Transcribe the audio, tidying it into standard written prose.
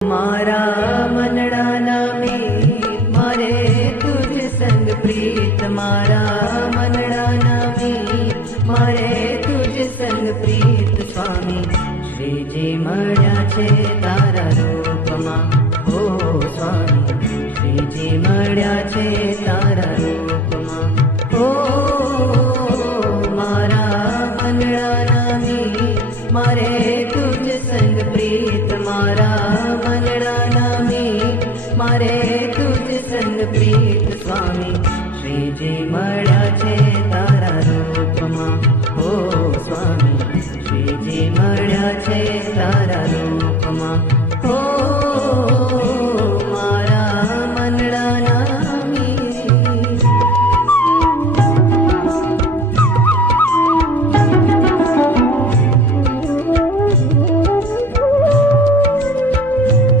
मारा मनड़ा नामे मारे तुझ संग प्रीत, मारा मनड़ा नामे मारे तुझ संग प्रीत। स्वामी श्रीजी मळ्या छे तारा रूपमां, ओ स्वामी श्रीजी मळ्या छे